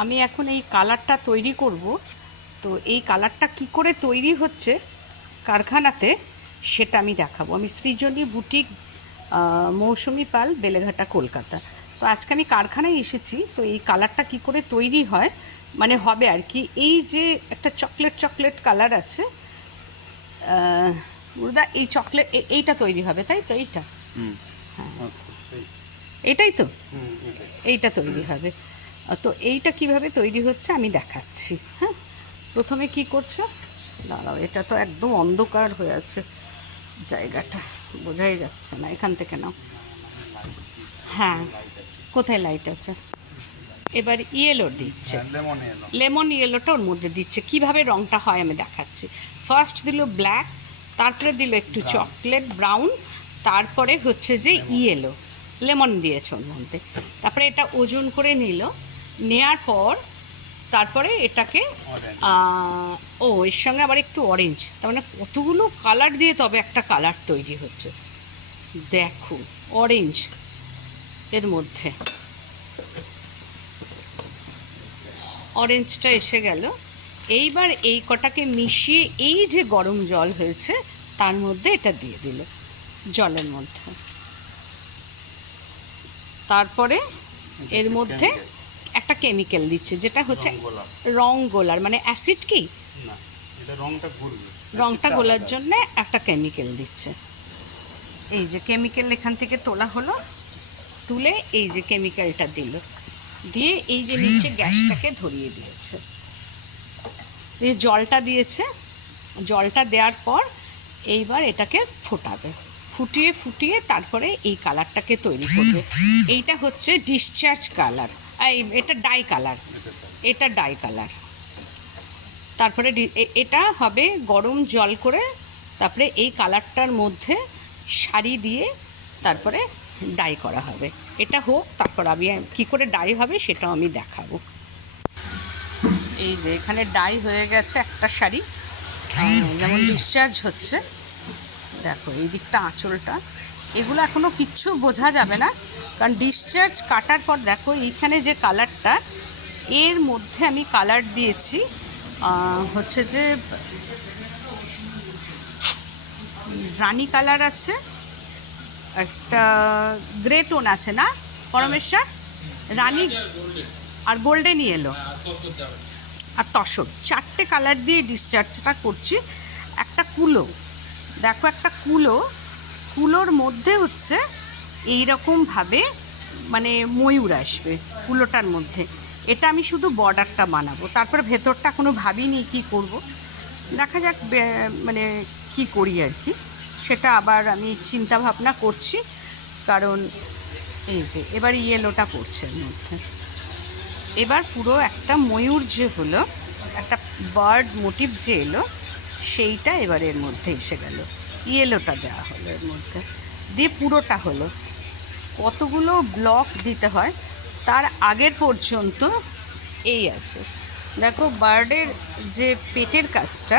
আমি এখন এই কালারটা তৈরি করব। তো এই কালারটা কি করে তৈরি হচ্ছে কারখানাতে সেটা আমি দেখাবো। আমি সৃজনী বুটিক, মৌসুমি পাল, বেলেঘাটা, কলকাতা। তো আজকে আমি কারখানায় এসেছি। তো এই কালারটা কি করে তৈরি হয় মানে হবে আর কি, এই যে একটা চকলেট চকলেট কালার আছে, বুড়দা এই চকলেট এইটা তৈরি হবে, তাই তো? এইটা হ্যাঁ, এটাই তো, এইটা তৈরি হবে। তো এইটা কিভাবে তৈরি হচ্ছে আমি দেখাচ্ছি। হ্যাঁ, প্রথমে কি করছো, দাঁড়াও, এটা তো একদম অন্ধকার হয়ে আছে, জায়গাটা বোঝাই যাচ্ছে না, এখান থেকে নাও। হ্যাঁ, কোথায় লাইট আছে? এবার ইয়েলো দিচ্ছে, লেমন ইয়েলোটা ওর মধ্যে দিচ্ছে। কিভাবে রঙটা হয় আমি দেখাচ্ছি। ফার্স্ট দিল ব্ল্যাক, তারপরে দিল একটু চকলেট ব্রাউন, তারপরে হচ্ছে যে ইয়েলো, লেমন দিয়েছে ওর মধ্যে। তারপরে এটা ওজন করে নিল, নেয়ার পর তারপরে এটাকে এর সঙ্গে আবার একটু অরেঞ্জ, তার মানে কতগুলো কালার দিয়ে তবে একটা কালার তৈরি হচ্ছে। দেখো অরেঞ্জ এর মধ্যে, অরেঞ্জটা এসে গেল। এইবার এই কটাকে মিশিয়ে এই যে গরম জল হয়েছে তার মধ্যে এটা দিয়ে দিল, জলের মধ্যে। তারপরে এর মধ্যে একটা কেমিক্যাল দিচ্ছে, যেটা হচ্ছে রং গোলার, মানে অ্যাসিড। কি রংটা গোলার জন্য একটা কেমিক্যাল দিচ্ছে। এই যে কেমিক্যাল এখান থেকে তোলা হলো, তুলে এই যে কেমিক্যালটা দিল, দিয়ে এই যে নিচে গ্যাসটাকে ধরিয়ে দিয়েছে, এই জলটা দিয়েছে। জলটা দেওয়ার পর এইবার এটাকে ফোটাবে, ফুটিয়ে ফুটিয়ে তারপরে এই কালারটাকে তৈরি করবে। এইটা হচ্ছে ডিসচার্জ কালার, এটা ডাই কালার, এটা ডাই কালার। তারপরে এটা হবে গরম জল করে, তারপরে এই কালারটার মধ্যে শাড়ি দিয়ে তারপরে ডাই করা হবে। এটা হোক, তারপর আমি কী করে ডাই হবে সেটাও আমি দেখাবো। এই যে এখানে ডাই হয়ে গেছে একটা শাড়ি, যেমন ডিসচার্জ হচ্ছে। দেখো এই দিকটা আঁচলটা, এগুলো এখনও কিচ্ছু বোঝা যাবে না, কারণ ডিসচার্জ কাটার পর দেখো এইখানে যে কালারটা, এর মধ্যে আমি কালার দিয়েছি হচ্ছে যে রানি কালার আছে, একটা গ্রে টোন আছে না পরমেশ্বর, রানি আর গোল্ডেন ইয়েলো আর তসর, চারটে কালার দিয়ে ডিসচার্জটা করছি। একটা কুলো, দেখো একটা কুলোর মধ্যে হচ্ছে এই রকমভাবে মানে ময়ূর আসবে কুলোটার মধ্যে। এটা আমি শুধু বর্ডারটা বানাবো, তারপরে ভেতরটা কোনো ভাবিনি কি করব, দেখা যাক মানে কি করি আর কি, সেটা আবার আমি চিন্তা ভাবনা করছি। কারণ এই যে এবার ইয়েলোটা পড়ছে এর মধ্যে, এবার পুরো একটা ময়ূর যে হলো, একটা বার্ড মোটিভ যে এলো, সেইটা এবার এর মধ্যে এসে গেল। ইয়েলোটা দেওয়া হলো এর মধ্যে, দিয়ে পুরোটা হলো। কতগুলো ব্লক দিতে হয় তার আগের পর্যন্ত এই আছে। দেখো বার্ডের যে পেটের কাজটা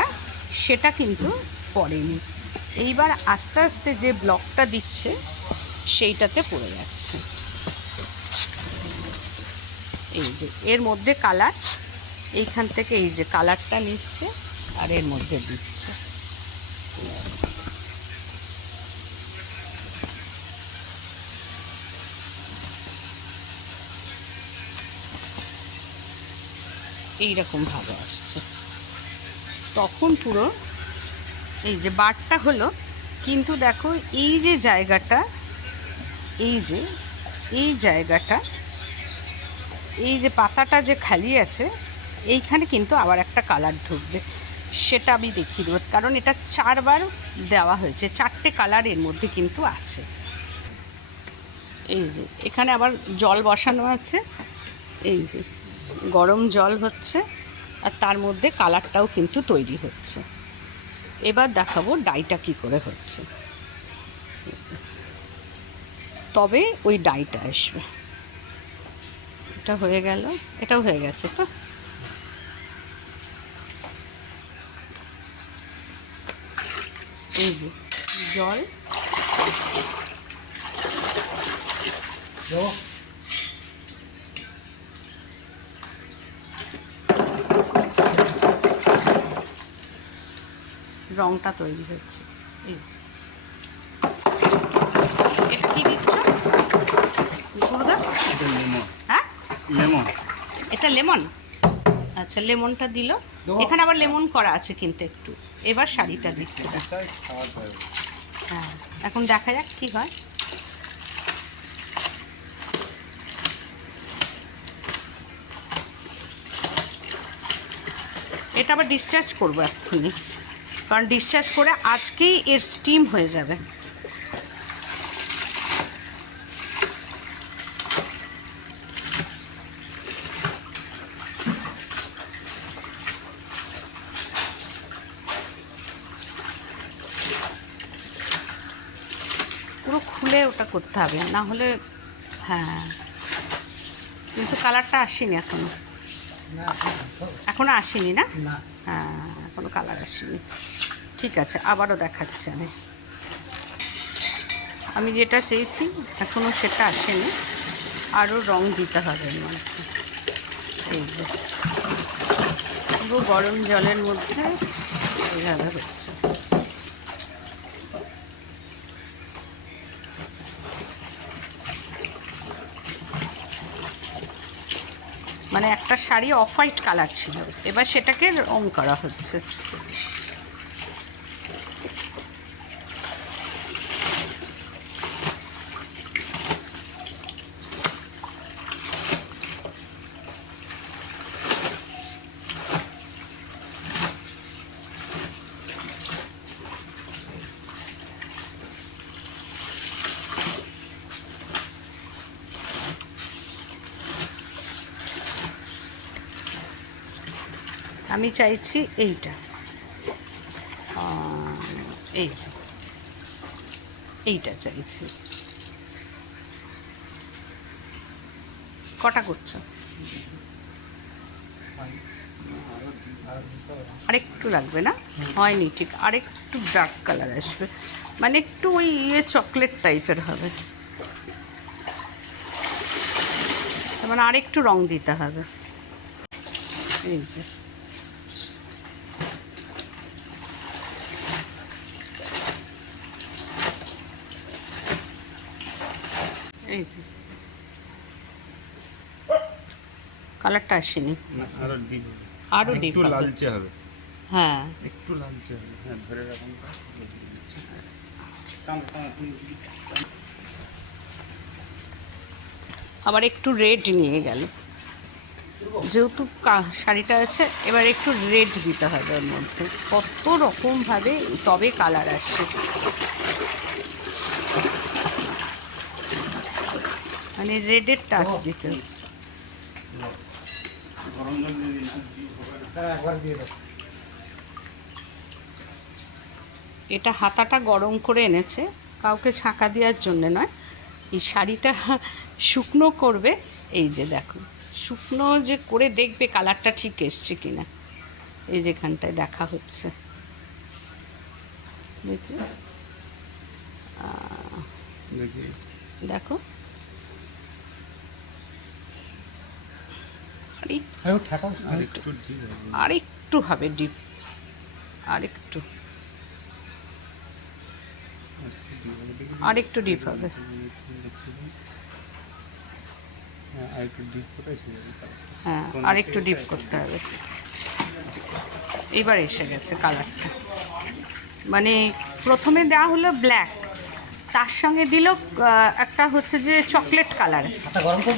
সেটা কিন্তু পড়েনি, এইবার আস্তে আস্তে যে ব্লকটা দিচ্ছে সেইটাতে পড়ে যাচ্ছে। এই যে এর মধ্যে কালার, এইখান থেকে এই যে কালারটা নিচ্ছে আর এর মধ্যে দিচ্ছে। এইরকমভাবে আসছে, তখন পুরো এই যে বারটা হলো। কিন্তু দেখো এই যে জায়গাটা, এই জায়গাটা, এই যে পাতাটা যে খালি আছে, এইখানে কিন্তু আবার একটা কালার ঢুকবে, সেটা আমি দেখিয়ে দেবো। কারণ এটা 4 বার দেওয়া হয়েছে, 4টে কালার এর মধ্যে কিন্তু আছে। এই যে এখানে আবার জল বসানো আছে, এই যে গরম জল হচ্ছে, আর তার মধ্যে কালারটাও কিন্তু তৈরি হচ্ছে। এবার দেখাবো ডাইটা কি করে হচ্ছে, তবে ওই ডাইটা আসবে। এটা হয়ে গেল, এটাও হয়ে গেছে তো। এই যে জল, রংটা তৈরি হচ্ছে। এই যে। এটা কি দিচ্ছ গুরুদা? হ্যাঁ, লেমন। এটা লেমন। আচ্ছা, লেমনটা দিল। এখানে আবার লেমন করা আছে কিন্তু একটু। এবার শাড়িটা দিচ্ছে। হ্যাঁ, এখন দেখা যাক কি হয়। এটা আবার ডিসচার্জ করবো এক্ষুনি, কারণ ডিসচার্জ করে আজকেই এর স্টিম হয়ে যাবে। পুরো খুলে ওটা করতে হবে, না হলে। হ্যাঁ, কিন্তু কালারটা আসেনি এখনো। এখনো আসেনি না? হ্যাঁ, এখনো কালার আসেনি। ঠিক আছে, আবারও দেখাচ্ছি আমি যেটা চেয়েছি এখনো সেটা আসেনি, আরও রং দিতে হবে এর মধ্যে। এই যে পুরো গরম জলের মধ্যে এইভাবে হচ্ছে। মানে একটা শাড়ি অফ হোয়াইট কালার ছিল, এবার সেটাকে রং করা হচ্ছে। আমি চাইছি এইটা, এই যে এইটা চাইছি। কটা করছো? আরেকটু লাগবে না? হয়নি ঠিক, আরেকটু ডার্ক কালার আসবে, মানে একটু ওই চকলেট টাইপের হবে, মানে আরেকটু রং দিতে হবে। এই যে এই যে কালারটা আসেনি, আরও ডিপ লালচে হবে। হ্যাঁ, একটু লালচে হবে। হ্যাঁ, ধরে রাখুন। আবার একটু রেড নিয়ে গেল, যেহেতু শাড়িটা আছে এবার একটু রেড দিতে হবে ওর মধ্যে। কত রকমভাবে তবে কালার আসছে, মানে রেডের টাচ দিতে হচ্ছে। এটা হাতাটা গরম করে এনেছে, কাউকে ছাঁকা দেওয়ার জন্যে নয়, এই শাড়িটা শুকনো করবে। এই যে দেখো, শুকনো যে করে দেখবে কালারটা ঠিক এসছে কিনা। এই যেখানটায় দেখা হচ্ছে, দেখো আরেকটু হবে ডিপ, আরেকটু ডিপ হবে। হ্যাঁ, আরেকটু ডিপ করতে হবে। এবার এসে গেছে কালারটা, মানে প্রথমে দেওয়া হলো ব্ল্যাক, তার সঙ্গে দিল একটা হচ্ছে যে চকলেট কালার,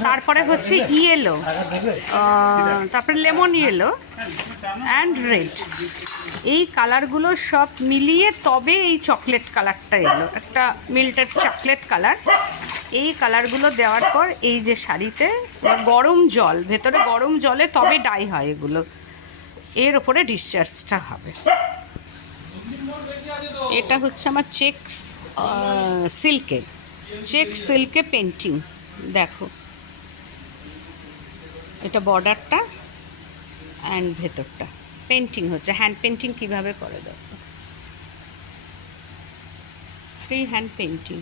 তারপরে হচ্ছে ইয়েলো, তারপরে লেমন ইয়েলো অ্যান্ড রেড। এই কালারগুলো সব মিলিয়ে তবে এই চকলেট কালারটা এলো, একটা মিল্টেড চকলেট কালার। এই কালারগুলো দেওয়ার পর এই যে শাড়িতে গরম জল, ভেতরে গরম জলে তবে ডাই হয় এগুলো, এর ওপরে ডিসচার্জটা হবে। এটা হচ্ছে আমার চেক সিল্কে পেন্টিং। দেখো, এটা বর্ডারটা অ্যান্ড ভেতরটা পেন্টিং হচ্ছে। হ্যান্ড পেন্টিং কীভাবে করে দেখো, ফ্রি হ্যান্ড পেন্টিং।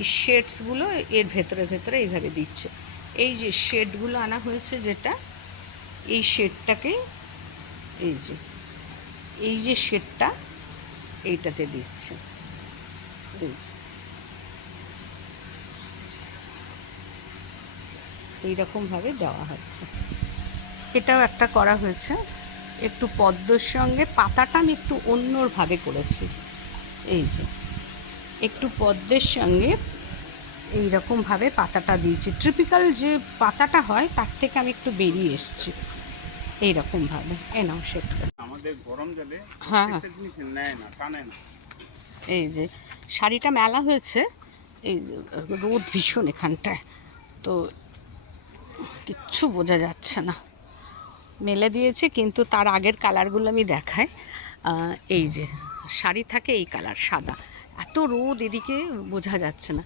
এই শেডসগুলো এর ভেতরে ভেতরে এইভাবে দিচ্ছে। এই যে শেডগুলো আনা হয়েছে, যেটা এই শেডটাকে এই যে এই যে শেডটা এইটাতে দিচ্ছে, এইরকমভাবে দেওয়া হচ্ছে। এটাও একটা করা হয়েছে একটু পদ্মর সঙ্গে, পাতাটা আমি একটু অন্যভাবে করেছি। এই যে একটু পদ্মের সঙ্গে এইরকমভাবে পাতাটা দিয়েছি, ট্রিপিক্যাল যে পাতাটা হয় তার থেকে আমি একটু বেরিয়ে এসেছি এইরকমভাবে। নাও সেটা আমাদের গরম জলে হ্যাঁ জিনিস নেয় না, টানে না। এই যে শাড়িটা মেলা হয়েছে, এই যে রোদ ভীষণ এখানটায়, তো কিচ্ছু বোঝা যাচ্ছে না। মেলে দিয়েছে, কিন্তু তার আগের কালারগুলো আমি দেখাই। এই যে শাড়ি থাকে এই কালার সাদা, এত রোদ এদিকে বোঝা যাচ্ছে না।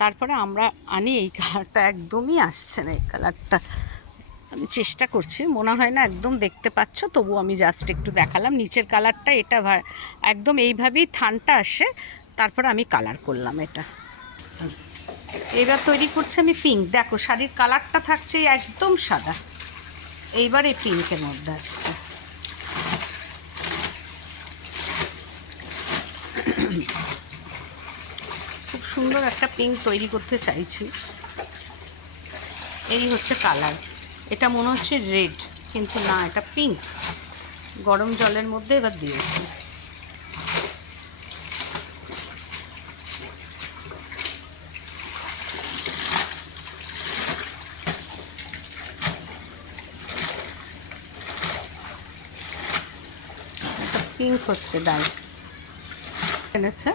তারপরে আমরা আনি এই কালারটা, একদমই আসছে না এই কালারটা। আমি চেষ্টা করছি, মনে হয় না একদম দেখতে পাচ্ছ, তবু আমি জাস্ট একটু দেখালাম। নিচের কালারটা এটা একদম এইভাবেই থানটা আসে, তারপরে আমি কালার করলাম এটা। এবার তৈরি করছি আমি পিঙ্ক। দেখো শাড়ির কালারটা থাকছে একদম সাদা, এইবার এই পিঙ্কের মধ্যে আসছে। খুব সুন্দর একটা পিঙ্ক তৈরি করতে চাইছি। এই হচ্ছে কালার, এটা মনে হচ্ছে রেড, কিন্তু না, এটা পিঙ্ক। গরম জলের মধ্যে এবার দিয়েছি। পিঙ্ক হচ্ছে ডাই এনেছে।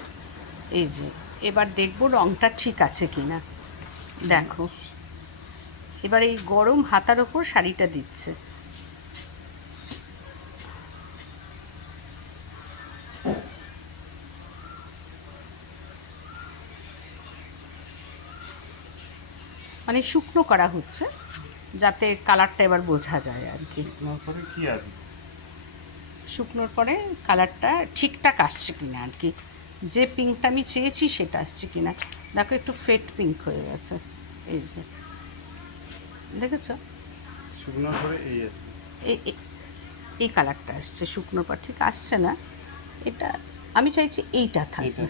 এই যে এবার দেখব রঙটা ঠিক আছে কি না। দেখো এবার এই গরম হাতার ওপর শাড়িটা দিচ্ছে। মানে শুকনো করা হচ্ছে যাতে কালারটা এবার বোঝা যায় আর কি। কি আছে শুকনোর পরে কালারটা ঠিকঠাক আসছে কিনা আর কি, যে পিঙ্কটা আমি চেয়েছি সেটা আসছে কিনা। দেখো একটু ফেড পিঙ্ক হয়ে গেছে, এই যে দেখেছো, শুকনোর পরে এই কালারটা আসছে। শুকনোর পর ঠিক আসছে না, এটা আমি চাইছি এইটা থাকবে,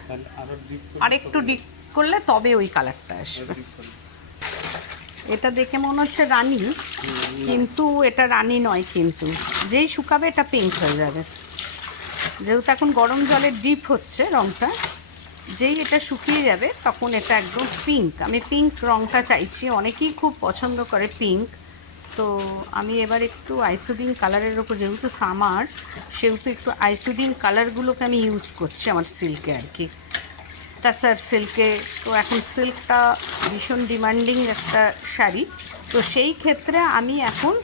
আর একটু ডিপ করলে তবে ওই কালারটা আসবে। এটা দেখে মনে হচ্ছে রানী, কিন্তু এটা রানী নয়, কিন্তু যেই শুকাবে এটা পিঙ্ক হয়ে যাবে। যেহেতু এখন গরম জলে ডিপ হচ্ছে রঙটা, যেই এটা শুকিয়ে যাবে তখন এটা একদম পিঙ্ক। আমি পিঙ্ক রঙটা চাইছি, অনেকেই খুব পছন্দ করে পিঙ্ক। তো আমি এবার একটু আইসোডিন কালারের ওপর, যেহেতু সামার সেহেতু একটু আইসোডিন কালারগুলোকে আমি ইউজ করছি আমার সিল্কে আর কি। তাছাড়া সিল্কে তো এখন সিল্কটা ভীষণ ডিমান্ডিং একটা শাড়ি, তো সেই ক্ষেত্রে আমি এখন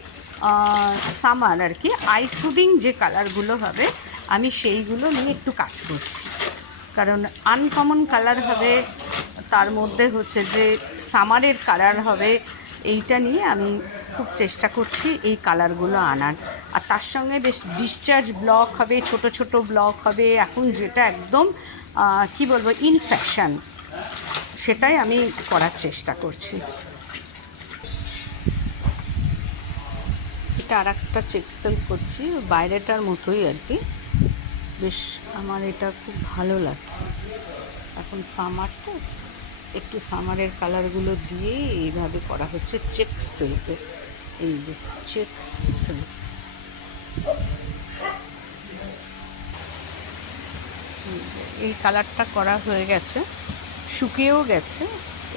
সামার আর কি আইসুদিং যে কালারগুলো হবে আমি সেইগুলো নিয়ে একটু কাজ করছি। কারণ আনকমন কালার হবে, তার মধ্যে হচ্ছে যে সামারের কালার হবে, এইটা নিয়ে আমি খুব চেষ্টা করছি এই কালারগুলো আনার। আর তার সঙ্গে বেশ ডিসচার্জ ব্লক হবে, ছোট ছোট ব্লক হবে, এখন যেটা একদম কি বলবো ইন ফ্যাশন, সেটাই আমি করার চেষ্টা করছি। এটা আর একটা চেক সিল্ক করছি, বাইরেটার মতোই আর কি। বেশ আমার এটা খুব ভালো লাগছে। এখন সামার তো একটু সামারের কালারগুলো দিয়ে এইভাবে করা হচ্ছে চেক সিল্কে। এই যে চেক সিল্ক, এই কালারটা করা হয়ে গেছে, শুকিয়েও গেছে।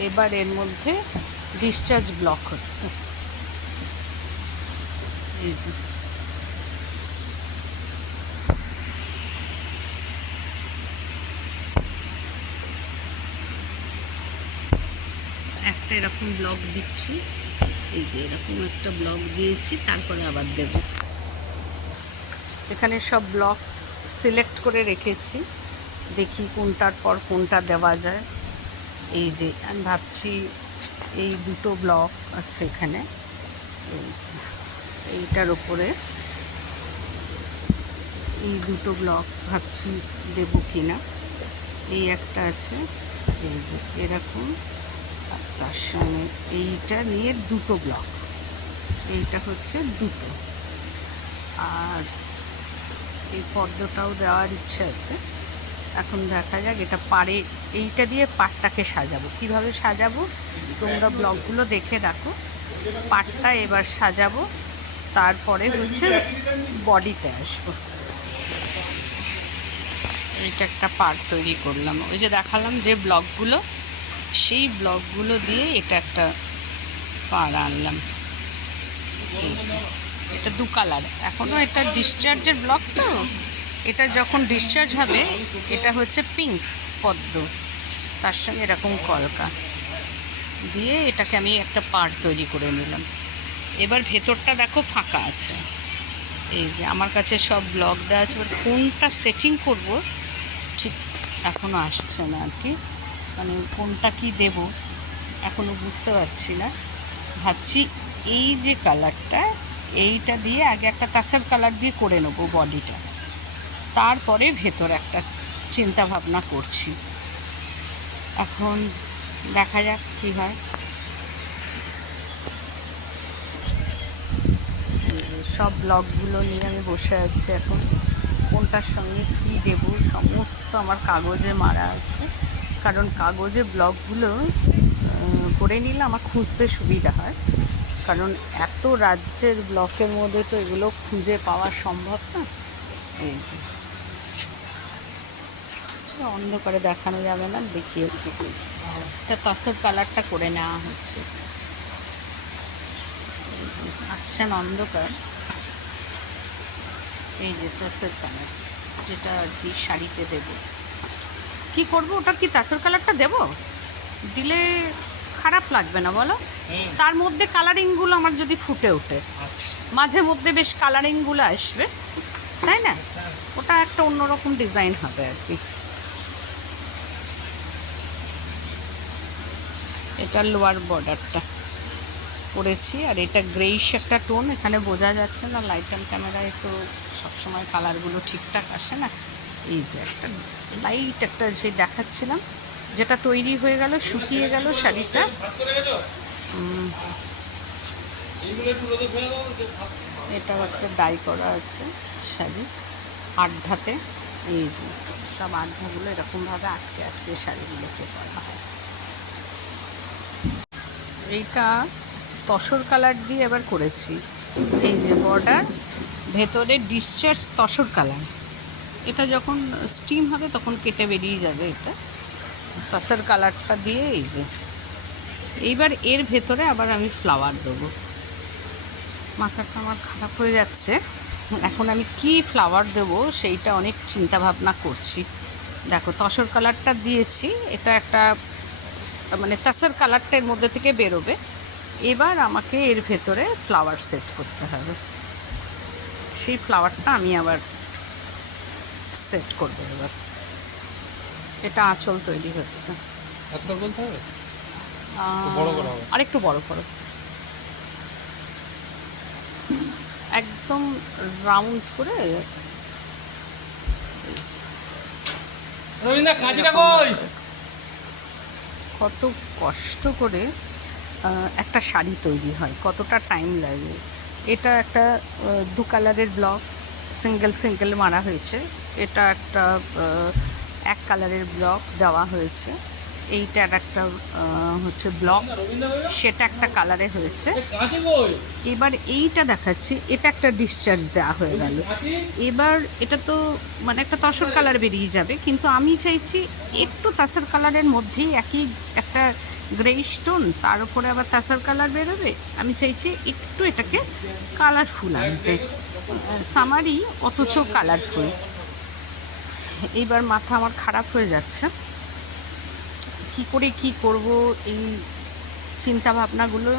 এবার এর মধ্যে ডিসচার্জ ব্লক হচ্ছে। এই যে একটা এরকম ব্লক দিচ্ছি, এই যে এরকম একটা ব্লক দিয়েছি, তারপরে আবার দেব। এখানে সব ব্লক সিলেক্ট করে রেখেছি, দেখি কোনটার পর কোনটা দেওয়া যায়। এই যে আমি ভাবছি এই দুটো ব্লক আছে এখানে, এই যে এইটার ওপরে এই দুটো ব্লক ভাবছি দেব কি না। এই একটা আছে, এই যে এরকম, আর তার সঙ্গে এইটা নিয়ে দুটো ব্লক, এইটা হচ্ছে দুটো, আর এই পদ্মটাও দেওয়ার ইচ্ছে আছে। এখন দেখা যাক এটা পাড়ে, এইটা দিয়ে পাটটাকে সাজাবো। কিভাবে সাজাবো তোমরা ব্লগগুলো দেখে রাখো। পাটটা এবার সাজাবো, তারপরে হচ্ছে বডিতে আসবো। এটা একটা পার্ট তৈরি করলাম, ওই যে দেখালাম যে ব্লকগুলো, সেই ব্লকগুলো দিয়ে এটা একটা পাড় আনলাম। এই যে এটা 2 কালার, এখনও এটা ডিসচার্জের ব্লক, তো এটা যখন ডিসচার্জ হবে এটা হচ্ছে পিঙ্ক পদ্ম, তার সঙ্গে এরকম কলকা দিয়ে এটাকে আমি একটা পাড় তৈরি করে নিলাম। এবার ভেতরটা দেখো ফাঁকা আছে। এই যে আমার কাছে সব ব্লক দেওয়া আছে, এবার কোনটা সেটিং করব ঠিক এখনও আসছে না আর কি, মানে কোনটা কি দেব এখনও বুঝতে পারছি না। ভাবছি এই যে কালারটা, এইটা দিয়ে আগে একটা তাসার কালার দিয়ে করে নেবো বডিটা, তারপরে ভেতর একটা চিন্তা ভাবনা করছি। এখন দেখা যাক কী হয়। সব ব্লকগুলো নিয়ে আমি বসে আছি এখন, কোনটার সঙ্গে কী দেব সমস্ত আমার কাগজে মারা আছে, কারণ কাগজে ব্লকগুলো করে নিলে আমার খুঁজতে সুবিধা হয়, কারণ এত রাজ্যের ব্লকের মধ্যে তো এগুলো খুঁজে পাওয়া সম্ভব না। এই যে অন্ধকারে দেখানো যাবে না, দেখিয়ে এটা তসর কালারটা করে নেওয়া হচ্ছে। আসছে না অন্ধকার, এই যে তসর কালার যেটা আর কি শাড়িতে দেব। কি করব, ওটা কি তসর কালারটা দেব, দিলে খারাপ লাগবে না বলো? তার মধ্যে কালারিংগুলো আমার যদি ফুটে ওঠে, মাঝে মধ্যে বেশ কালারিংগুলো আসবে, তাই না? ওটা একটা অন্যরকম ডিজাইন হবে আর কি। এটা লোয়ার বর্ডারটা করেছি, আর এটা গ্রেইশ একটা টোন, এখানে বোঝা যাচ্ছে না, লাইট অ্যান্ড ক্যামেরায় তো সবসময় কালারগুলো ঠিকঠাক আসে না। এই যে একটা লাইট একটা সেই দেখাচ্ছিলাম, যেটা তৈরি হয়ে গেল, শুকিয়ে গেল শাড়িটা। এটাও একটা ডাই করা আছে শাড়ি আড্ডাতে। এই যে সব আড্ডাগুলো এরকমভাবে আটকে আটকে শাড়িগুলোকে করা হয়। এইটা তসর কালার দিয়ে এবার করেছি। এই যে বর্ডার, ভেতরে ডিসচার্জ তসর কালার, এটা যখন স্টিম হবে তখন কেটে বেরিয়ে যাবে। এটা তসর কালারটা দিয়ে এই যে এইবার এর ভেতরে আবার আমি ফ্লাওয়ার দেবো। মাথাটা আমার খারাপ হয়ে যাচ্ছে, এখন আমি কি ফ্লাওয়ার দেব সেইটা অনেক চিন্তা ভাবনা করছি। দেখো তসর কালারটা দিয়েছি, এটা একটা মানে তসর কালারটা এর মধ্যে থেকে বেরোবে। এবার আমাকে এর ভেতরে ফ্লাওয়ার সেট করতে হবে, সেই ফ্লাওয়ারটা আমি আবার সেট করবো। এবার এটা আঁচল তৈরি হচ্ছে, আরেকটু বড় করো, একদম রাউন্ড করে। কত কষ্ট করে একটা শাড়ি তৈরি হয়, কতটা টাইম লাগে। এটা একটা 2 কালারের ব্লক সিঙ্গেল সিঙ্গেল মারা হয়েছে, এটা একটা 1 কালারের ব্লক দেওয়া হয়েছে, এইটার একটা হচ্ছে ব্লক, সেটা একটা কালারে হয়েছে। এবার এইটা দেখাচ্ছি, এটা একটা ডিসচার্জ দেওয়া হয়ে গেল। এবার এটা তো মানে একটা তসর কালার বেরিয়ে যাবে, কিন্তু আমি চাইছি একটু তসর কালারের মধ্যেই একই একটা গ্রে স্টোন, তার উপরে আবার তসর কালার বেরোবে। আমি চাইছি একটু এটাকে কালারফুল আনতে, সামারি অথচ কালারফুল। এইবার মাথা আমার খারাপ হয়ে যাচ্ছে, কি করে কি করব। এই চিন্তা ভাবনাগুলো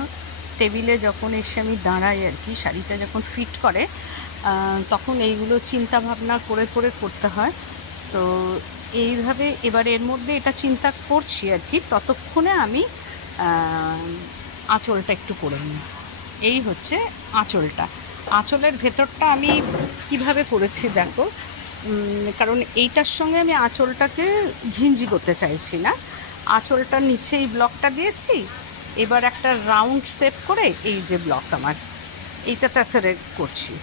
টেবিলে যখন এসে আমি দাঁড়াই আর কি, শাড়িটা যখন ফিট করে তখন এইগুলো চিন্তা ভাবনা করে করে করতে হয়। তো এইভাবে এবার এর মধ্যে এটা চিন্তা করছি আর কি, ততক্ষণে আমি আঁচলটা একটু করে নিই। এই হচ্ছে আঁচলটা, আঁচলের ভেতরটা আমি কিভাবে করেছি দেখো, কারণ এইটার সঙ্গে আমি আঁচলটাকে ঘিঞ্জি করতে চাইছি না। আঁচলটার নিচে এই ব্লকটা দিয়েছি, এবার একটা রাউন্ড শেপ করে এই যে ব্লক আমার এইটা তাসারে করছি।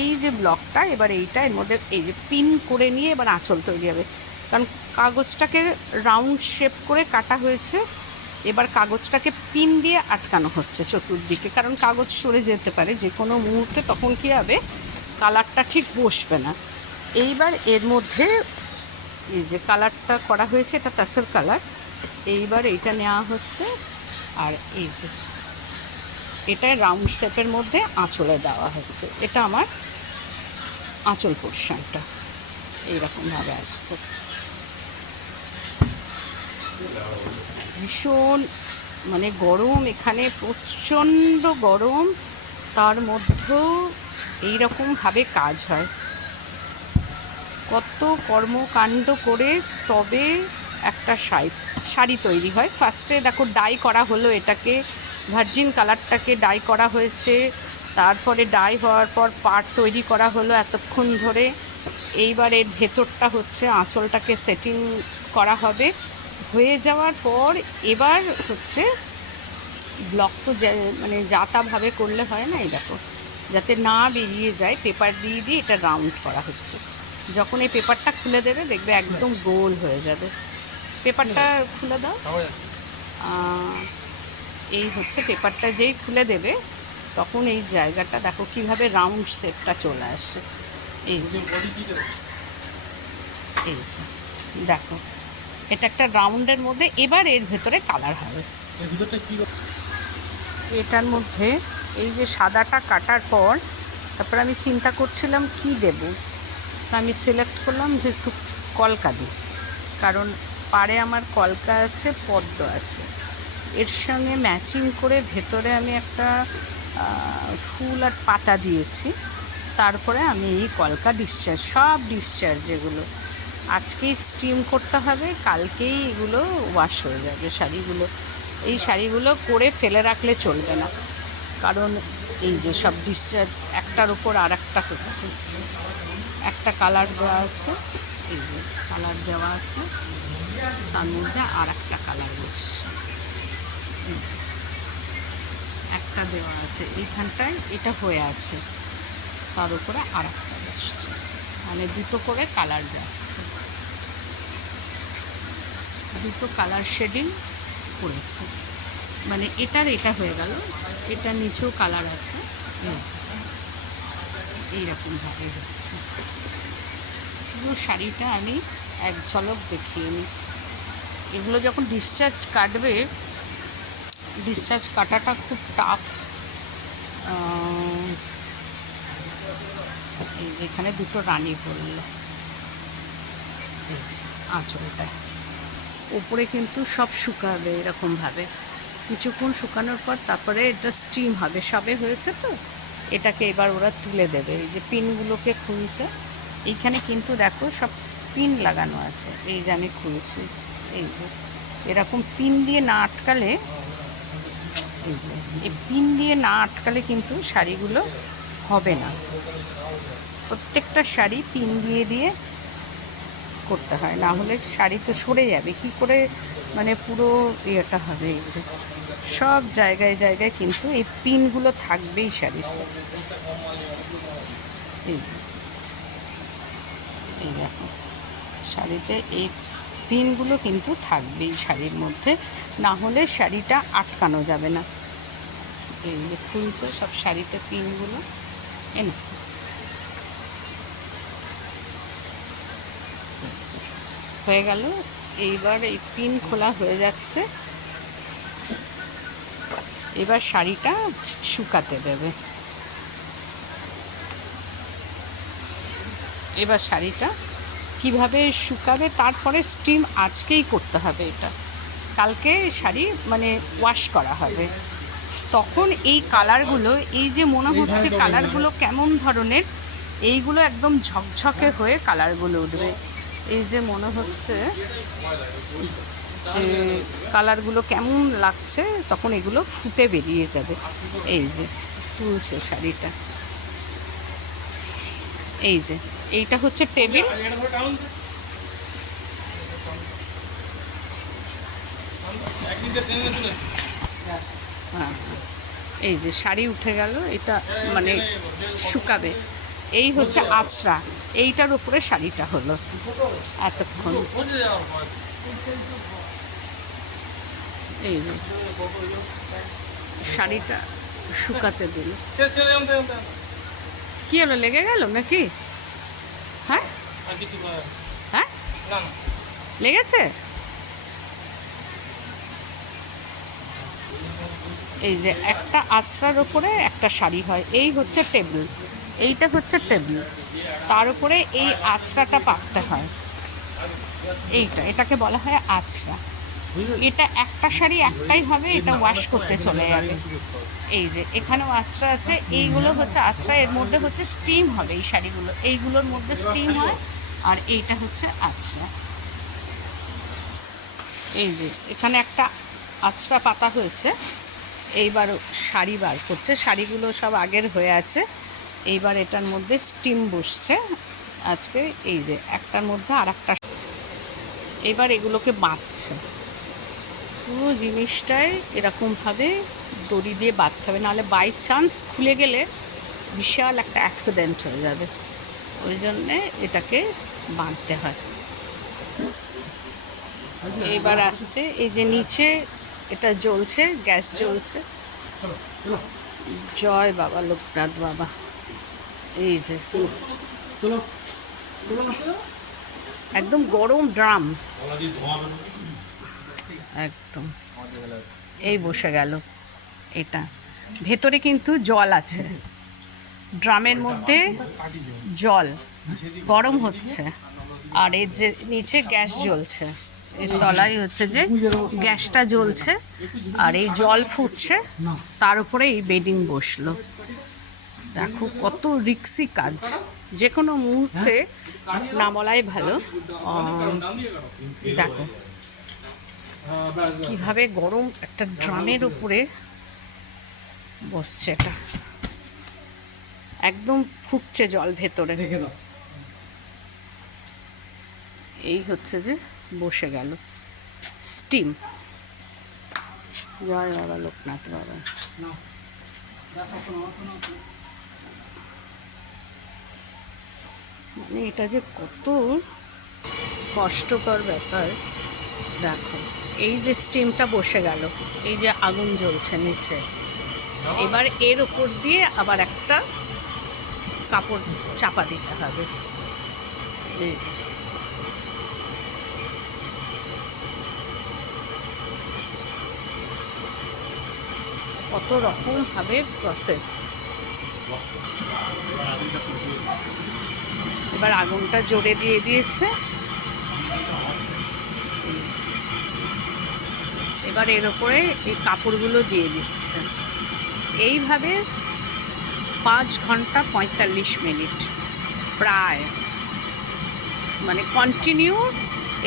এই যে ব্লকটা, এবার এইটা এর মধ্যে এই যে পিন করে নিয়ে এবার আঁচল তৈরি হবে। কারণ কাগজটাকে রাউন্ড শেপ করে কাটা হয়েছে, এবার কাগজটাকে পিন দিয়ে আটকানো হচ্ছে চতুর্দিকে, কারণ কাগজ সরে যেতে পারে যে কোনো মুহূর্তে, তখন কী হবে কালারটা ঠিক বসবে না। এইবার এর মধ্যে এই যে কালারটা করা হয়েছে, এটা তাসর কালার, এইবার এইটা নেওয়া হচ্ছে আর এই যে এটা রাউন্ড শেপের মধ্যে আঁচলে দেওয়া হচ্ছে। এটা আমার আঁচল পোর্শনটা এইরকমভাবে আসছে। ভীষণ মানে গরম, এখানে প্রচণ্ড গরম, তার মধ্যেও এইরকমভাবে কাজ হয়। কত কর্মকাণ্ড করে তবে একটা শাড়ি তৈরি হয়। ফার্স্টে দেখো ডাই করা হলো, এটাকে ভার্জিন কালারটাকে ডাই করা হয়েছে, তারপরে ডাই হওয়ার পর পাট তৈরি করা হলো এতক্ষণ ধরে। এইবার এর ভেতরটা হচ্ছে আঁচলটাকে সেটিং করা হবে, হয়ে যাওয়ার পর এবার হচ্ছে ব্লক তো মানে যাতাভাবে করলে হয় না, এই দেখো যাতে না বেরিয়ে যায় পেপার দিয়ে দিয়ে এটা রাউন্ড করা হচ্ছে। যখন এই পেপারটা খুলে দেবে দেখবে একদম গোল হয়ে যাবে। পেপারটা খুলে দাও। এই হচ্ছে পেপারটা যেই খুলে দেবে তখন এই জায়গাটা দেখো কিভাবে রাউন্ড শেপটা চলে আসে। এই যে এই যে দেখো এটা একটা রাউন্ডের মধ্যে, এবার এর ভেতরে কালার হবে। এটার মধ্যে এই যে সাদাটা কাটার পর তারপর আমি চিন্তা করছিলাম কি দেব, তা আমি সিলেক্ট করলাম যে একটু কলকা দিই, কারণ পাড়ে আমার কলকা আছে, পদ্ম আছে, এর সঙ্গে ম্যাচিং করে ভেতরে আমি একটা ফুল আর পাতা দিয়েছি। তারপরে আমি এই কলকা ডিসচার্জ, সব ডিসচার্জ যেগুলো আজকেই স্টিম করতে হবে, কালকেই এগুলো ওয়াশ হয়ে যাবে শাড়িগুলো। এই শাড়িগুলো করে ফেলে রাখলে চলবে না, কারণ এই যে সব ডিসচার্জ একটার উপর আর একটা হচ্ছে। একটা কালার দেওয়া আছে, এই যে কালার দেওয়া আছে, তার মধ্যে আর একটা কালার বসছে, একটা দেওয়া আছে এইখানটায়, এটা হয়ে আছে, তার উপরে আর একটা বসছে, মানে দুটো করে কালার যাচ্ছে, দুটো কালার শেডিং করেছে। মানে এটার এটা হয়ে গেল, এটা নিচেও কালার আছে, এইরকমভাবে হচ্ছে। পুরো শাড়িটা আমি এক ঝলক দেখিয়ে নিই। এগুলো যখন ডিসচার্জ কাটবে, ডিসচার্জ কাটাটা খুব টাফ। এই যে এখানে দুটো রানী পড়ল, এই যে আঁচলটা উপরে কিন্তু সব শুকাবে এরকমভাবে, কিছুক্ষণ শুকানোর পর তারপরে এটা স্টিম হবে। সবে হয়েছে তো, এটাকে এবার ওরা তুলে দেবে। এই যে পিনগুলোকে খুলছে, এইখানে কিন্তু দেখো সব পিন লাগানো আছে, এই যে আমি খুলছি, এই যে এরকম পিন দিয়ে না আটকালে, এই যে এই পিন দিয়ে না আটকালে কিন্তু শাড়িগুলো হবে না। প্রত্যেকটা শাড়ি পিন দিয়ে দিয়ে করতে হয়, না হলে শাড়ি তো সরে যাবে কি করে, মানে পুরো ইয়েটা হবে। এই যে সব জায়গায় জায়গায় কিন্তু এই পিনগুলো থাকবেই শাড়িতে। এই যে এই দেখো শাড়িতে এই পিনগুলো কিন্তু থাকবেই শাড়ির মধ্যে, না হলে শাড়িটা আটকানো যাবে না। এই যে খুলছে সব শাড়িতে পিনগুলো, এনে হয়ে গেল। এইবার এই পিন খোলা হয়ে যাচ্ছে, এবার শাড়িটা শুকাতে দেবে। এবার শাড়িটা কিভাবে শুকাবে, তারপরে স্টিম আজকেই করতে হবে, এটা কালকে শাড়ি মানে ওয়াশ করা হবে। তখন এই কালারগুলো, এই যে মনে হচ্ছে কালারগুলো কেমন ধরনের, এইগুলো একদম ঝকঝকে হয়ে কালারগুলো উঠবে। এই যে মনে হচ্ছে যে কালারগুলো কেমন লাগছে, তখন এগুলো ফুটে বেরিয়ে যাবে। এই যে তুলছে শাড়িটা, এই যে এইটা হচ্ছে টেবিল, হ্যাঁ এই যে শাড়ি উঠে গেল, এটা মানে শুকাবে। এই হচ্ছে আঁচড়া, এইটার উপরে শাড়িটা হলো এতক্ষণ। এই যে শাড়িটা শুকাতে দিল। কি হলো, লেগে গেল নাকি? হ্যাঁ হ্যাঁ লেগেছে। এই যে একটা আঁচড়ার ওপরে একটা শাড়ি হয়, এই হচ্ছে টেবিল, এইটা হচ্ছে টেবিল, তার উপরে এই আঁচড়াটা পাততে হয়। এটাকে বলা হয় আঁচড়া। এটা একটা শাড়ি একটাই হবে, এটা ওয়াশ করতে চলে যাবে। এই যে এখানেও আঁচড়া আছে, এইগুলো হচ্ছে আঁচড়া, এর মধ্যে হচ্ছে স্টিম হবে এই শাড়িগুলো, এইগুলোর মধ্যে স্টিম হয়। আর এইটা হচ্ছে আঁচড়া। এই যে এখানে একটা আঁচড়া পাতা হয়েছে, এইবার শাড়ি বার করছে, শাড়িগুলো সব আগের হয়ে আছে, এইবার এটার মধ্যে স্টিম বসছে আজকে। এই যে একটার মধ্যে আর একটা, এবার এগুলোকে বাঁধছে। পুরো জিনিসটাই এরকমভাবে দড়ি দিয়ে বাঁধতে হবে, নাহলে বাই চান্স খুলে গেলে বিশাল একটা অ্যাক্সিডেন্ট হয়ে যাবে, ওই জন্যে এটাকে বাঁধতে হয়। এইবার আসছে, এই যে নিচে এটা জ্বলছে, গ্যাস জ্বলছে। জয় বাবা লোকনাথ বাবা। এই যে একদম গরম ড্রাম, একদম এই বসে গেল। এটা ভেতরে কিন্তু জল আছে, ড্রামের মধ্যে জল গরম হচ্ছে, আর এর যে নিচে গ্যাস জ্বলছে, এর তলায় হচ্ছে যে গ্যাসটা জ্বলছে, আর এই জল ফুটছে, তার উপরে এই বেডিং বসলো। দেখো কত রিক্সি কাজ, যে কোনো মুহূর্তে না বলাই ভালো। দেখো কিভাবে গরম একটা ড্রামের উপরে বসছে, এটা একদম ফুটছে জল ভেতরে। এই হচ্ছে যে বসে গেল স্টিম। জয় বাবা লোকনাথ বাবা। মানে এটা যে কত কষ্টকর ব্যাপার। দেখো এই যে স্টিমটা বসে গেল, এই যে আগুন জ্বলছে নিচে, এবার এর ওপর দিয়ে আবার একটা কাপড় চাপা দিতে হবে। এই যে কত রকমভাবে প্রসেস। এবার আগুনটা জোরে দিয়ে দিয়েছে, এবার এর ওপরে এই কাপড়গুলো দিয়ে দিচ্ছে। এইভাবে 5 ঘন্টা 45 মিনিট প্রায়, মানে কন্টিনিউ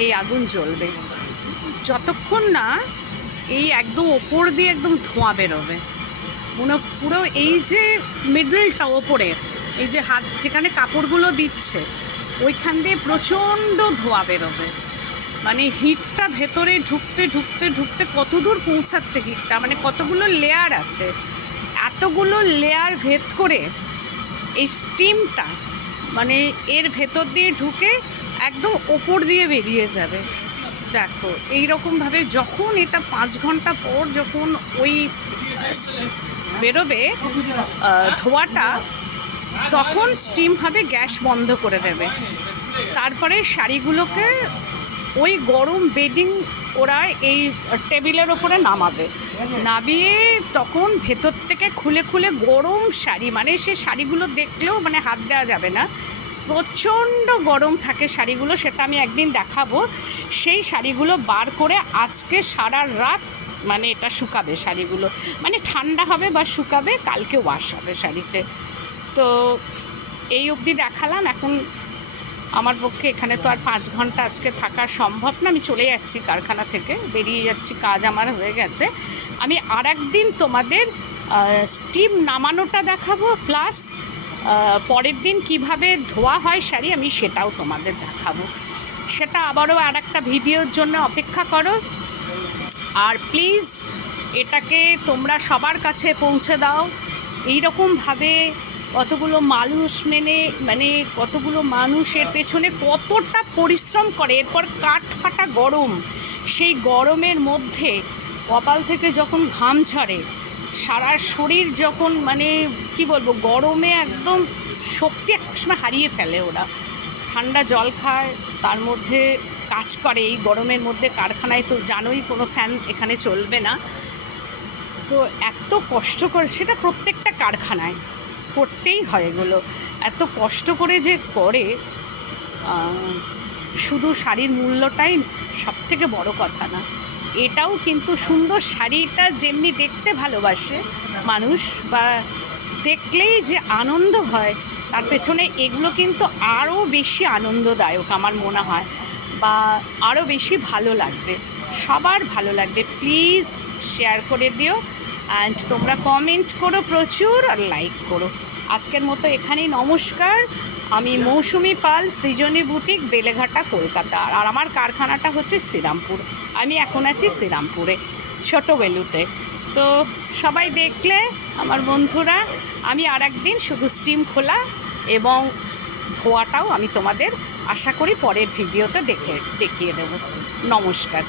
এই আগুন জ্বলবে যতক্ষণ না এই একদম ওপর দিয়ে একদম ধোঁয়া বেরোবে। পুরো এই যে মিডলটা ওপরে, এই যে হাত যেখানে কাপড়গুলো দিচ্ছে ওইখান দিয়ে প্রচণ্ড ধোঁয়া বেরোবে। মানে হিটটা ভেতরে ঢুকতে ঢুকতে ঢুকতে কত দূর পৌঁছাচ্ছে হিটটা, মানে কতগুলো লেয়ার আছে, এতগুলো লেয়ার ভেদ করে এই স্টিমটা মানে এর ভেতর দিয়ে ঢুকে একদম ওপর দিয়ে বেরিয়ে যাবে। দেখো এইরকমভাবে যখন এটা 5 ঘন্টা পর যখন ওই বেরোবে ধোঁয়াটা, তখন স্টিমভাবে গ্যাস বন্ধ করে দেবে। তারপরে শাড়িগুলোকে ওই গরম বেডিং ওরা এই টেবিলের ওপরে নামাবে, নামিয়ে তখন ভেতর থেকে খুলে খুলে গরম শাড়ি, মানে সে শাড়িগুলো দেখলেও মানে হাত দেওয়া যাবে না, প্রচণ্ড গরম থাকে শাড়িগুলো, সেটা আমি একদিন দেখাবো। সেই শাড়িগুলো বার করে আজকে সারা রাত মানে এটা শুকাবে শাড়িগুলো, মানে ঠান্ডা হবে বা শুকাবে, কালকে ওয়াশ হবে শাড়িতে। তো এই অবধি দেখালাম। এখন আমার পক্ষে এখানে তো আর 5 ঘন্টা আজকে থাকা সম্ভব না, আমি চলে যাচ্ছি কারখানা থেকে, বেরিয়ে যাচ্ছি, কাজ আমার হয়ে গেছে। আমি আর একদিন তোমাদের স্টিম নামানোটা দেখাবো, প্লাস পরের দিন কিভাবে ধোয়া হয় শাড়ি আমি সেটাও তোমাদের দেখাবো। সেটা আবারও আর একটা ভিডিওর জন্য অপেক্ষা করো। আর প্লিজ এটাকে তোমরা সবার কাছে পৌঁছে দাও। এইরকমভাবে কতগুলো মানুষ মানে কতগুলো মানুষের পেছনে কতটা পরিশ্রম করে, এরপর কাঠ ফাটা গরম, সেই গরমের মধ্যে কপাল থেকে যখন ঘাম ঝরে, সারা শরীর যখন মানে কি বলবো গরমে একদম শক্তি একসময় হারিয়ে ফেলে ওরা, ঠান্ডা জল খায়, তার মধ্যে কাজ করে এই গরমের মধ্যে কারখানায়, তো জানোই কোনো ফ্যান এখানে চলবে না, তো এত কষ্ট করে সেটা প্রত্যেকটা কারখানায় করতেই হয় এগুলো, এত কষ্ট করে যে করে, শুধু শাড়ির মূল্যটাই সবথেকে বড় কথা না, এটাও কিন্তু সুন্দর শাড়িটা যেমনি দেখতে ভালোবাসে মানুষ বা দেখলেই যে আনন্দ হয়, তার পেছনে এগুলো কিন্তু আরও বেশি আনন্দদায়ক আমার মনে হয়, বা আরও বেশি ভালো লাগবে, সবার ভালো লাগবে। প্লিজ শেয়ার করে দিও, অ্যান্ড তোমরা কমেন্ট করো প্রচুর আর লাইক করো। আজকের মতো এখানেই নমস্কার। আমি মৌসুমি পাল, সৃজনী বুটিক, বেলেঘাটা, কলকাতা। আর আমার কারখানাটা হচ্ছে শ্রীরামপুর, আমি এখন আছি শ্রীরামপুরে ছোট বেলুতে। তো সবাই দেখলে আমার বন্ধুরা, আমি আর একদিন শুধু স্টিম খোলা এবং ধোয়াটাও আমি তোমাদের আশা করি পরের ভিডিওতে দেখিয়ে দেবো। নমস্কার।